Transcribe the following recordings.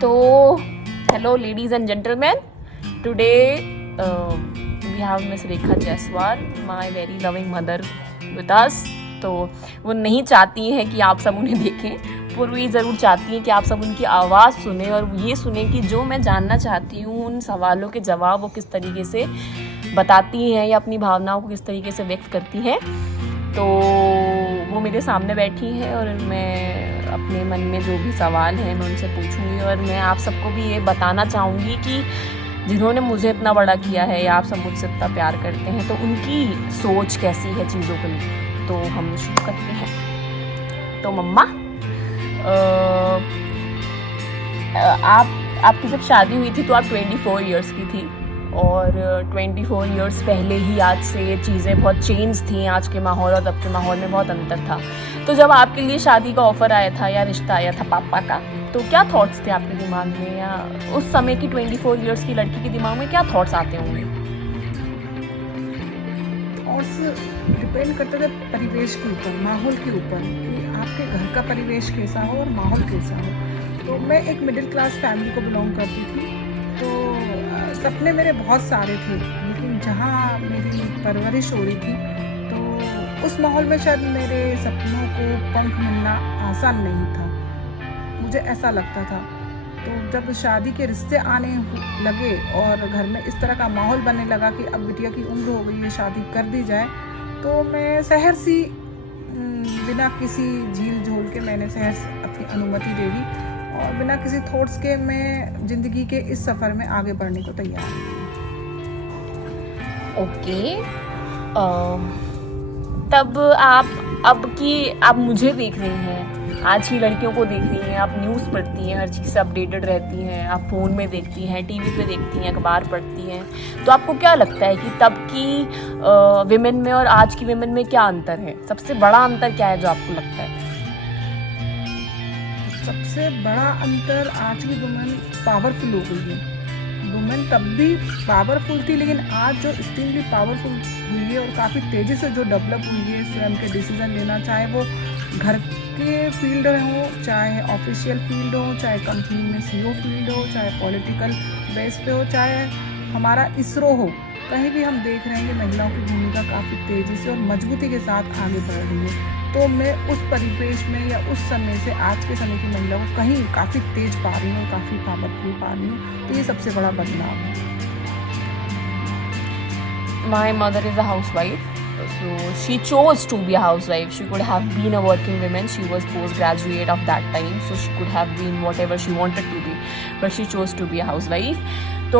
तो hello ladies and gentleman, today we have Miss Rekha Jaiswal, my very loving mother with us. तो वो नहीं चाहती हैं कि आप सब उन्हें देखें, पर वो ये ज़रूर चाहती हैं कि आप सब उनकी आवाज़ सुने और ये सुने कि जो मैं जानना चाहती हूँ उन सवालों के जवाब वो किस तरीके से बताती हैं या अपनी भावनाओं को किस तरीके से व्यक्त करती हैं। तो वो मेरे सामने बैठी हैं और मैं अपने मन में जो भी सवाल हैं मैं उनसे पूछूंगी, और मैं आप सबको भी ये बताना चाहूँगी कि जिन्होंने मुझे इतना बड़ा किया है या आप सब मुझसे इतना प्यार करते हैं तो उनकी सोच कैसी है चीज़ों को लेकर। तो हम शुरू करते हैं। तो मम्मा, आपकी जब शादी हुई थी तो आप 24 इयर्स की थी, और 24 इयर्स पहले ही आज से ये चीज़ें बहुत चेंज थी। आज के माहौल और तब के माहौल में बहुत अंतर था। तो जब आपके लिए शादी का ऑफ़र आया था या रिश्ता आया था पापा का, तो क्या थॉट्स थे आपके दिमाग में, या उस समय की 24 इयर्स की लड़की के दिमाग में क्या थॉट्स आते होंगे? थॉट्स डिपेंड करते थे परिवेश के ऊपर, माहौल के ऊपर, कि आपके घर का परिवेश कैसा हो और माहौल कैसा हो। तो मैं एक मिडिल क्लास फैमिली को बिलोंग करती थी, तो सपने मेरे बहुत सारे थे, लेकिन जहाँ मेरी परवरिश हो रही थी तो उस माहौल में शायद मेरे सपनों को पंख मिलना आसान नहीं था, मुझे ऐसा लगता था। तो जब शादी के रिश्ते आने लगे और घर में इस तरह का माहौल बनने लगा कि अब बिटिया की उम्र हो गई है, शादी कर दी जाए, तो मैं शहर सी बिना किसी झील झोल के मैंने शहर अपनी अनुमति दे दी, और बिना किसी थॉट्स के मैं ज़िंदगी के इस सफ़र में आगे बढ़ने को तैयार हूँ। ओके, तब आप मुझे देख रही हैं, आज की लड़कियों को देख रही हैं, आप न्यूज़ पढ़ती हैं, हर चीज़ से अपडेटेड रहती हैं, आप फ़ोन में देखती हैं, टीवी पे देखती हैं, अखबार पढ़ती हैं। तो आपको क्या लगता है कि तब की विमेन में और आज की विमेन में क्या अंतर है? सबसे बड़ा अंतर क्या है जो आपको लगता है? सबसे बड़ा अंतर, आज की वुमेन पावरफुल हो गई है। वुमेन तब भी पावरफुल थी, लेकिन आज जो एक्सट्रीमली पावरफुल हुई है और काफ़ी तेज़ी से जो डेवलप हुई है स्वयं के डिसीजन लेना, चाहे वो घर के फील्ड हो, चाहे ऑफिशियल फील्ड हो, चाहे कंपनी में सीईओ फील्ड हो, चाहे पॉलिटिकल बेस पे हो, चाहे हमारा इसरो हो, कहीं भी हम देख रहे हैं कि महिलाओं की भूमिका काफ़ी तेज़ी से और मजबूती के साथ आगे बढ़ रही है। तो मैं उस परिवेश में या उस समय से आज के समय की महिलाओं को कहीं काफ़ी तेज पा रही हूँ, काफ़ी पावरफुल पा रही हूँ। तो ये सबसे बड़ा बदलाव है। My mother is a housewife, so she chose to be a housewife. She could have been a working woman. She was postgraduate of that time, so she could have been whatever she wanted to be, but she chose to be a housewife. तो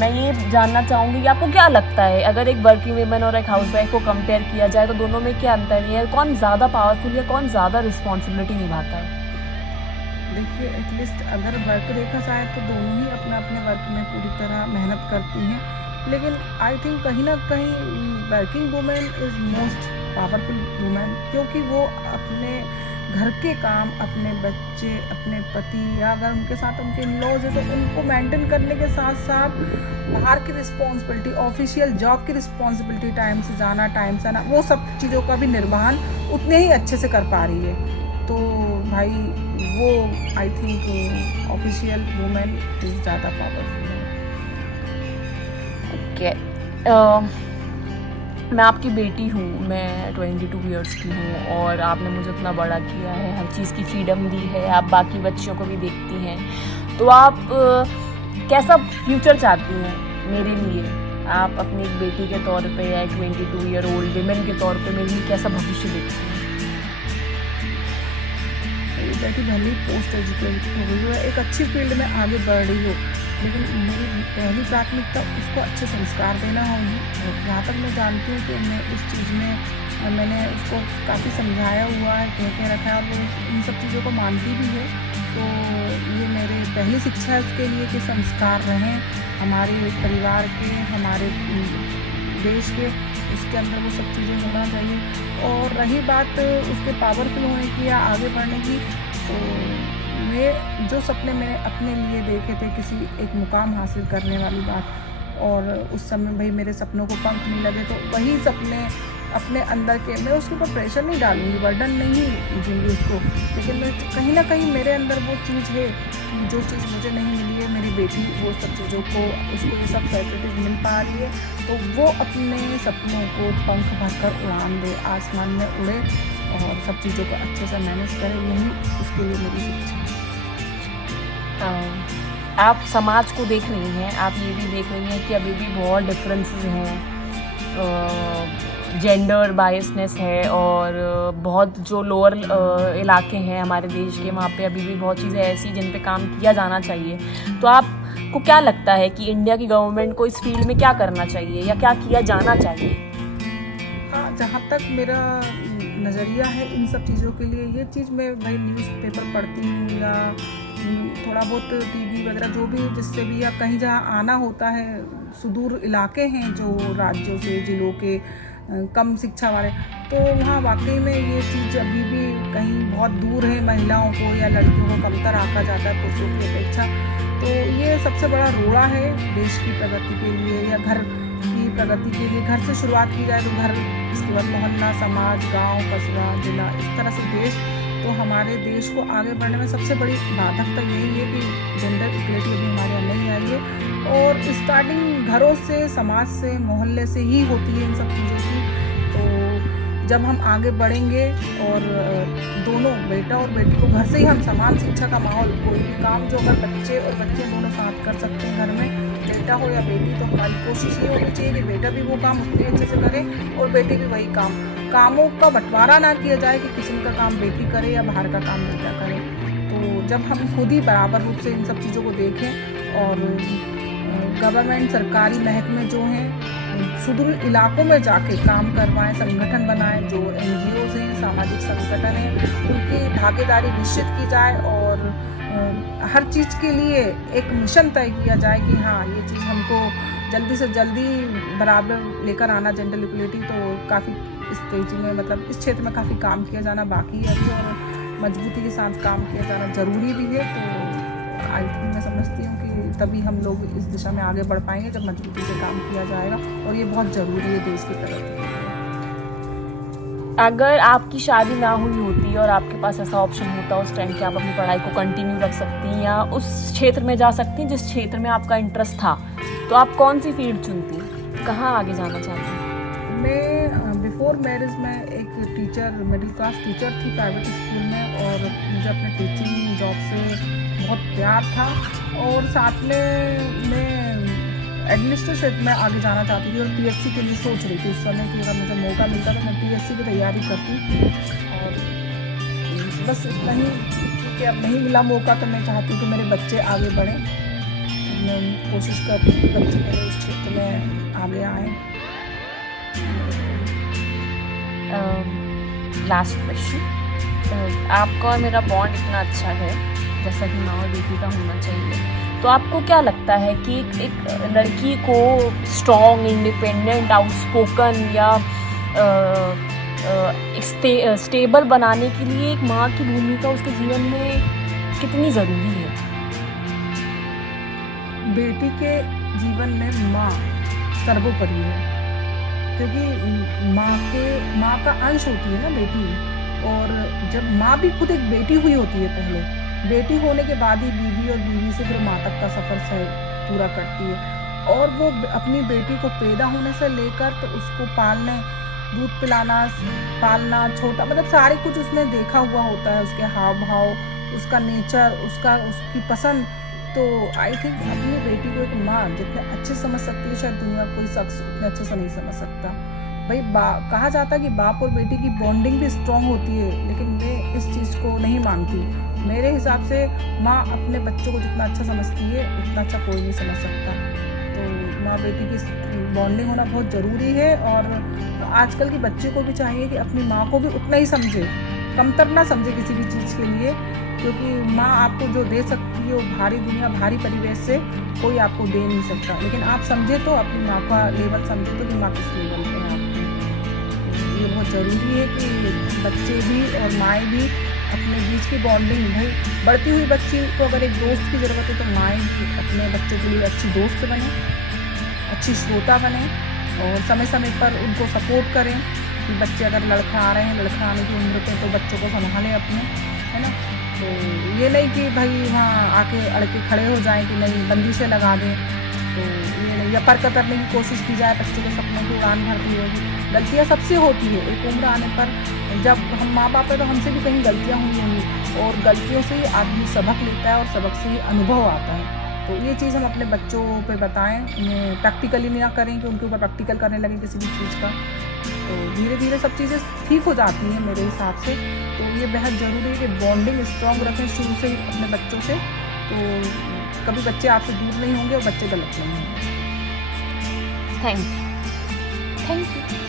मैं ये जानना चाहूँगी कि आपको क्या लगता है, अगर एक वर्किंग वुमेन और एक हाउसवाइफ को कंपेयर किया जाए तो दोनों में क्या अंतर है? कौन ज़्यादा पावरफुल है, कौन ज़्यादा रिस्पॉन्सिबिलिटी निभाता है? देखिए, एटलीस्ट अगर वर्क देखा जाए तो दोनों ही अपने अपने वर्क में पूरी तरह मेहनत करती हैं, लेकिन आई थिंक कहीं ना कहीं working women is most powerful women, क्योंकि वो अपने घर के काम, अपने बच्चे, अपने पति, या अगर उनके साथ उनके इन-लॉज है तो उनको मेंटेन करने के साथ साथ बाहर की रिस्पॉन्सिबिलिटी, ऑफिशियल जॉब की रिस्पॉन्सिबिलिटी, टाइम से जाना, टाइम से आना, वो सब चीज़ों का भी निर्वहन उतने ही अच्छे से कर पा रही है। तो भाई वो I think official women is ज़्यादा पावरफुल है। ओके, मैं आपकी बेटी हूँ, मैं 22 इयर्स की हूँ, और आपने मुझे इतना बड़ा किया है, हर चीज़ की फ्रीडम दी है, आप बाकी बच्चों को भी देखती हैं। तो आप कैसा फ्यूचर चाहती हैं मेरे लिए? आप अपनी एक बेटी के तौर पे या एक 22 ईयर ओल्ड विमेन के तौर पे मेरे लिए कैसा भविष्य देखती हैं? मेरी बेटी भले ही पोस्ट एजुकेटेड हो गई हो, एक अच्छी फील्ड में आगे बढ़ रही हो, लेकिन मेरी पहली प्राथमिकता उसको अच्छे संस्कार देना होगी। जहाँ तक मैं जानती हूँ कि मैं इस चीज़ में मैंने उसको काफ़ी समझाया हुआ है, कह के रखा है, और वो इन सब चीज़ों को मानती भी है। तो ये मेरी पहली शिक्षा है उसके लिए कि संस्कार रहें हमारे परिवार के, हमारे देश के, उसके अंदर वो सब चीज़ें होना चाहिए। और रही बात उसके पावरफुल होने की या आगे बढ़ने की, तो मैं जो सपने मैंने अपने लिए देखे थे, किसी एक मुकाम हासिल करने वाली बात, और उस समय भाई मेरे सपनों को पंख नहीं लगे, तो वही सपने अपने अंदर के, मैं उसके ऊपर प्रेशर नहीं डालूंगी, बर्डन नहीं दूंगी उसको, लेकिन मैं कहीं ना कहीं मेरे अंदर वो चीज़ है कि जो चीज़ मुझे नहीं मिली है, मेरी बेटी वो सब चीज़ों को, उसको ये सब फैसिलिटीज मिल पा रही है, तो वो अपने सपनों को पंख भरकर उड़ान दे, आसमान में उड़े और सब चीज़ों को अच्छे से मैनेज करे, यही उसके लिए मेरी शिक्षा है। आप समाज को देख रही हैं, आप ये भी देख रही हैं कि अभी भी बहुत डिफरेंसेस हैं, जेंडर बायसनेस है, और बहुत जो लोअर इलाके हैं हमारे देश के, वहाँ पे अभी भी बहुत चीज़ें ऐसी जिन पे काम किया जाना चाहिए। तो आपको क्या लगता है कि इंडिया की गवर्नमेंट को इस फील्ड में क्या करना चाहिए या क्या किया जाना चाहिए? हाँ, जहाँ तक मेरा नज़रिया है इन सब चीज़ों के लिए, ये चीज़ मैं भाई न्यूज़पेपर पढ़ती हूँ या थोड़ा बहुत टीवी वगैरह जो भी, जिससे भी, या कहीं जहाँ आना होता है, सुदूर इलाके हैं जो राज्यों से, जिलों के कम शिक्षा वाले, तो वहाँ वाकई में ये चीज़ अभी भी कहीं बहुत दूर है, महिलाओं को या लड़कियों को कमतर आंका जाता है पुरुषों की अपेक्षा। तो ये सबसे बड़ा रोड़ा है देश की प्रगति के लिए या घर की प्रगति के लिए। घर से शुरुआत की जाए तो घर, इसके बाद मोहल्ला, समाज, गांव, कस्बा, जिला, इस तरह से देश। तो हमारे देश को आगे बढ़ने में सबसे बड़ी बाधक तो यही है कि जेंडर इक्वलिटी अभी हमारे यहाँ नहीं आई है, और स्टार्टिंग घरों से, समाज से, मोहल्ले से ही होती है इन सब चीज़ों की। तो जब हम आगे बढ़ेंगे और दोनों, बेटा और बेटी को घर से ही हम समान शिक्षा का माहौल, कोई भी काम जो अगर बच्चे और बच्चे दोनों साथ कर सकते हैं घर में, बेटा हो या बेटी, तो हमारी कोशिश ये होनी चाहिए कि बेटा भी वो काम उतने अच्छे से करे और बेटी भी वही काम। कामों का बंटवारा ना किया जाए कि किचन का काम बेटी करे या बाहर का काम बेटा करे। तो जब हम खुद ही बराबर रूप से इन सब चीज़ों को देखें और गवर्नमेंट, सरकारी महकमे जो हैं सुदूर इलाकों में जाके काम करवाएं, संगठन बनाएं, जो NGOs हैं, सामाजिक संगठन हैं, उनकी भागीदारी निश्चित की जाए और हर चीज़ के लिए एक मिशन तय किया जाए कि हाँ, ये चीज़ हमको जल्दी से जल्दी बराबर लेकर आना, जेंडर इक्वलिटी। तो काफ़ी इस तेजी में, मतलब इस क्षेत्र में काफ़ी काम किया जाना बाकी है अभी, और मजबूती के साथ काम किया जाना ज़रूरी भी है। तो आई थिंक मैं समझती हूँ कि तभी हम लोग इस दिशा में आगे बढ़ पाएंगे जब मजबूती से काम किया जाएगा, और ये बहुत ज़रूरी है देश की प्रगति के लिए। अगर आपकी शादी ना हुई होती और आपके पास ऐसा ऑप्शन होता उस टाइम कि आप अपनी पढ़ाई को कंटिन्यू रख सकती हैं या उस क्षेत्र में जा सकती हैं जिस क्षेत्र में आपका इंटरेस्ट था, तो आप कौन सी फील्ड चुनती, कहाँ आगे जाना चाहती? मैं बिफोर मैरिज में एक टीचर, मिडिल क्लास टीचर थी प्राइवेट स्कूल में, और मुझे अपने टीचिंग जॉब से बहुत प्यार था, और साथ में मैं एडमिनिस्ट्रेशन में आगे जाना चाहती थी और PSC के लिए सोच रही थी उस समय कि अगर मुझे मौका मिलता तो मैं PSC की तैयारी करती। और बस इतना ही, ठीक है, अब नहीं मिला मौका तो मैं चाहती हूँ कि मेरे बच्चे आगे बढ़ें। मैं कोशिश करती हूँ कि बच्चे मेरे इस क्षेत्र में आगे आएँ। लास्ट क्वेश्चन, आपका और मेरा बॉन्ड इतना अच्छा है जैसा कि माँ और बेटी का होना चाहिए, तो आपको क्या लगता है कि एक लड़की को स्ट्रॉन्ग, इंडिपेंडेंट, आउटस्पोकन या स्टेबल बनाने के लिए एक माँ की भूमिका उसके जीवन में कितनी ज़रूरी है? बेटी के जीवन में माँ सर्वोपरि है, क्योंकि माँ का अंश होती है ना बेटी। और जब माँ भी खुद एक बेटी हुई होती है, पहले बेटी होने के बाद ही बीवी, और बीवी से फिर माँ तक का सफ़र से पूरा करती है। और वो अपनी बेटी को पैदा होने से लेकर तो उसको पालने, दूध पिलाना, पालना, छोटा, मतलब सारे कुछ उसने देखा हुआ होता है, उसके हाव भाव, उसका नेचर, उसकी पसंद। तो आई थिंक अपनी बेटी को एक माँ जितने अच्छे समझ सकती है, शायद दुनिया कोई शख्स उतने अच्छे से नहीं समझ सकता। भाई कहा जाता है कि बाप और बेटी की बॉन्डिंग भी स्ट्रॉन्ग होती है, लेकिन मैं इस चीज़ को नहीं मानती। मेरे हिसाब से माँ अपने बच्चों को जितना अच्छा समझती है उतना अच्छा कोई नहीं समझ सकता। तो माँ बेटी की बॉन्डिंग होना बहुत ज़रूरी है, और आजकल के बच्चे को भी चाहिए कि अपनी माँ को भी उतना ही समझे, कमतर ना समझे किसी भी चीज़ के लिए, क्योंकि माँ आपको जो दे सकती है वो भारी दुनिया, भारी परिवेश से कोई आपको दे नहीं सकता। लेकिन आप समझे तो, अपनी माँ का लेवल समझे तो कि माँ किस लेवल पर है आपकी। ये बहुत ज़रूरी है कि बच्चे भी और माएँ भी अपने बीच की बॉन्डिंग, भाई बढ़ती हुई बच्ची को अगर एक दोस्त की ज़रूरत है तो माएँ अपने बच्चों के लिए अच्छी दोस्त बने, अच्छी श्रोता बने, और समय समय पर उनको सपोर्ट करें, कि बच्चे अगर लड़खड़ा रहे हैं, लड़खड़ाने की उम्र पे, तो बच्चों को संभालें अपने, है ना। तो ये नहीं कि भाई वहाँ आके अड़के खड़े हो जाएं कि नहीं बंदिशें लगा दें, तो ये नहीं, या पर कतरने की कोशिश की जाए, बच्चे के सपनों की उड़ान भरती होगी। गलतियाँ सबसे होती है, एक उम्र आने पर जब हम माँ बाप है तो हमसे भी कहीं गलतियाँ हुई होंगी, और गलतियों से ही आदमी सबक लेता है और सबक से ही अनुभव आता है। तो ये चीज़ हम अपने बच्चों पे बताएं, उन्हें प्रैक्टिकली ना करें कि उनके ऊपर प्रैक्टिकल करने लगे किसी भी चीज़ का, तो धीरे धीरे सब चीज़ें ठीक हो जाती हैं मेरे हिसाब से। तो ये बेहद ज़रूरी है कि बॉन्डिंग स्ट्रॉन्ग रखें शुरू से ही अपने बच्चों से, तो कभी बच्चे आपसे दूर नहीं होंगे और बच्चे गलत नहीं होंगे। Thank you.